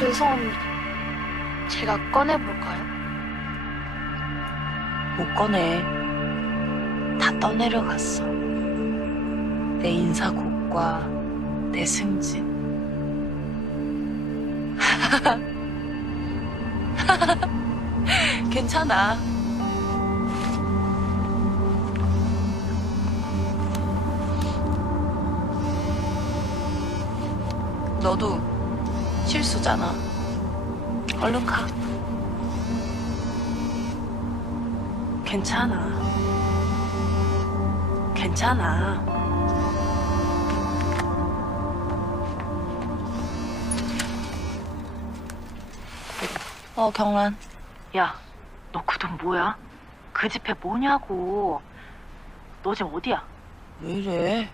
주소는 제가 꺼내볼까요? 못 꺼내. 다 떠내려갔어. 내 인사곡과 내 승진. 괜찮아. 너도 실수잖아. 얼른 가. 괜찮아. 괜찮아. 경란. 야, 너 그 돈 뭐야? 그 집회 뭐냐고. 너 지금 어디야? 왜 이래?